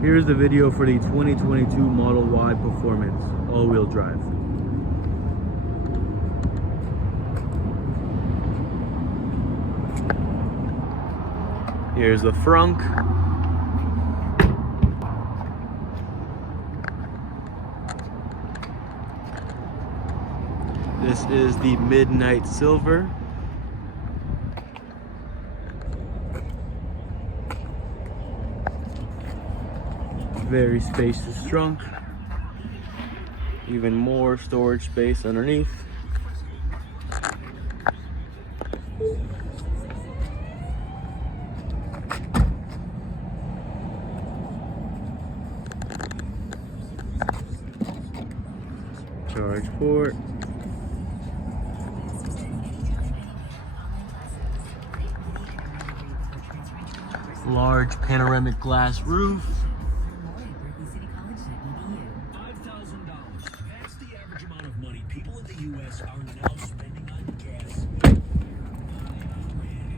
Here's the video for the 2022 Model Y Performance all-wheel drive. Here's the frunk. This is the Midnight Silver. Very spacious trunk. Even more storage space underneath. Charge port. Large panoramic glass roof. $5,000. That's the average amount of money people in the U.S. are now spending on gas.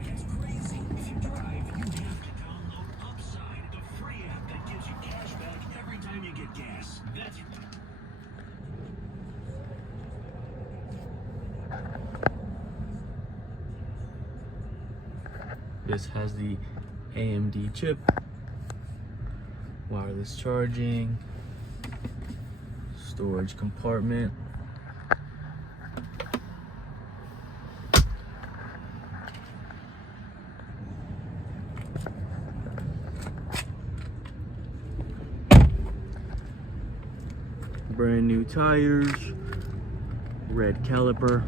It's crazy. If you drive, you have to download Upside, the free app that gives you cash back every time you get gas. That's This has the AWD chip, wireless charging, storage compartment, brand new tires, red caliper.